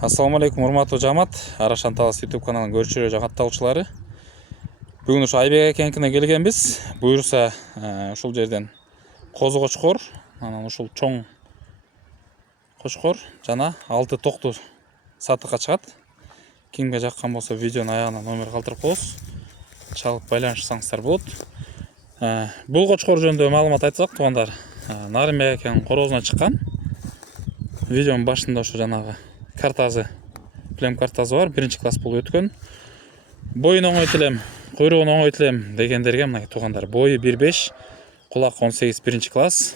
Ассаламу алейкум, урматтуу жамаат. Арашан Талас YouTube каналынын көрүүчүлөрү, жагатталуучулары. Бүгүн ушу Айбек акенкине келгенбиз. Буюрса, ушул жерден козу кочкор, анан ушул чоң кочкор жана 6 токту сатыкка чыгат. Кимге жаккан болсо видеонун аягына номер калтырып коебуз. Чалып байланышсаңыздар болот. Бул кочкор жөнүндө маалымат айтсак, туугандар, Нарымбек акенин корозуна чыккан. Видеонун башында ошо жанагы картасы, плем картасы бар, 1-класс болуп өткөн. Боюн оңойт элем, куйругун оңойт элем дегендерге мына туугандар, бою 1.5, кулак 18, 1-класс.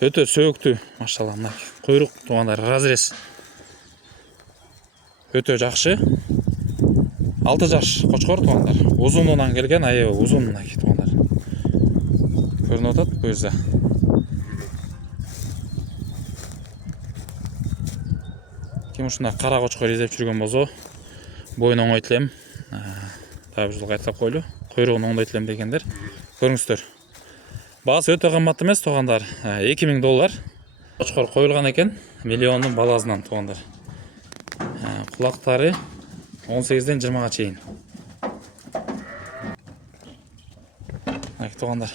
Өтө сөөктүү, машалла, мына куйрук туугандар разрез. Өтө жакшы. 6 жаш кочкор туугандар. Узунунан келген, аябай узун мына туугандар. Көрүнүп атат буюрса. Ким ушундай кара кочкор издеп жүргөн болсо, боюн оңойт элем, дагы бир жолу кайталап коелу, куйругун оңойт элем дегендер, көрүңүздөр. Баасы өтө кымбат эмес туугандар, $2000 кочкор коюлган экен, миллиондун баласынан туугандар. Кулактары 18ден 20га чейин. Туугандар,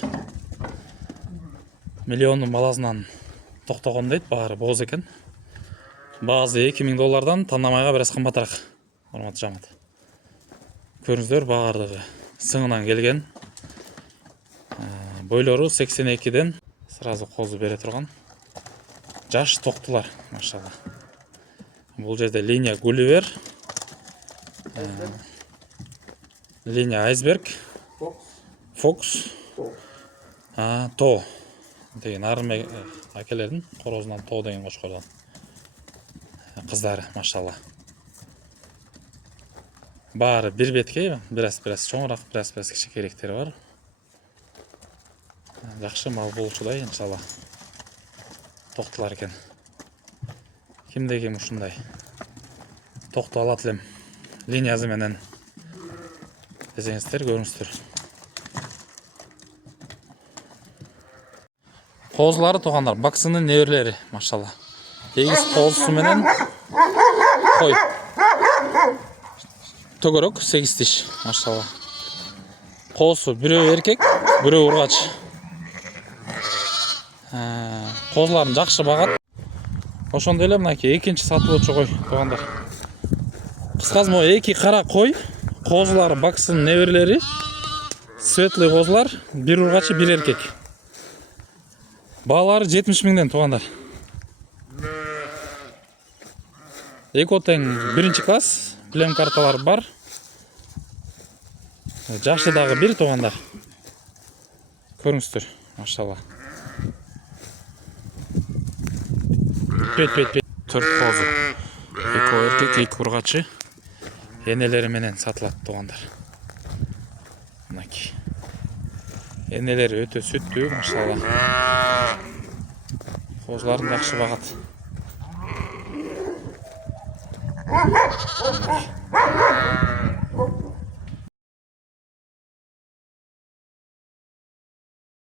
миллиондун баласынан токтогон дейт, баары бооз экен. Баасы $2000 тандамайга бир аз кымбатыраак. Урматтуу жамаат. Көрүңүздөр, баардыгы сыңынан келген. Бойлору 82ден сразу козу бере турган. Жаш токтулар, машалла. Бул жерде линия Гулливер, линия Айсберг, Фокс, То деген Нарымбек акелердин корозунан То деген кочкордон кыздары, машалла. Баары бир бетке, бир аз чоңураак, бир аз кичинекейирээктери бар. Жакшы мал болчудай, иншалла. Токтулар экен. Кимде ким ушундай токту алат элем линиясы менен десеңиздер, көрүңүздөр. Козулары туугандар, баксынын неберлери, машалла. Эгиз козусу менен кой. Төгөрөк 8 тиш, машалла. Козусу бирөө эркек, бирөө ургач. Козуларын жакшы багат. Ошондой эле мынакей экинчи сатылуучу кой туугандар. Кыскасы могу 2 кара кой, козулары баксынын неберлери, светлый козулар, бир ургачы, бир эркек. Баалары 70.000ден туугандар. Экөө тең 1-класс, плем карталар бар. Жашы дагы бир туугандар. Көрүңүздөр, машалла. 4 козу. Экөө эркек, 2 ургачы. Энелери менен сатылат туугандар. Мынакей. Энелери өтө сүттүү, машалла. Козуларын жакшы багат.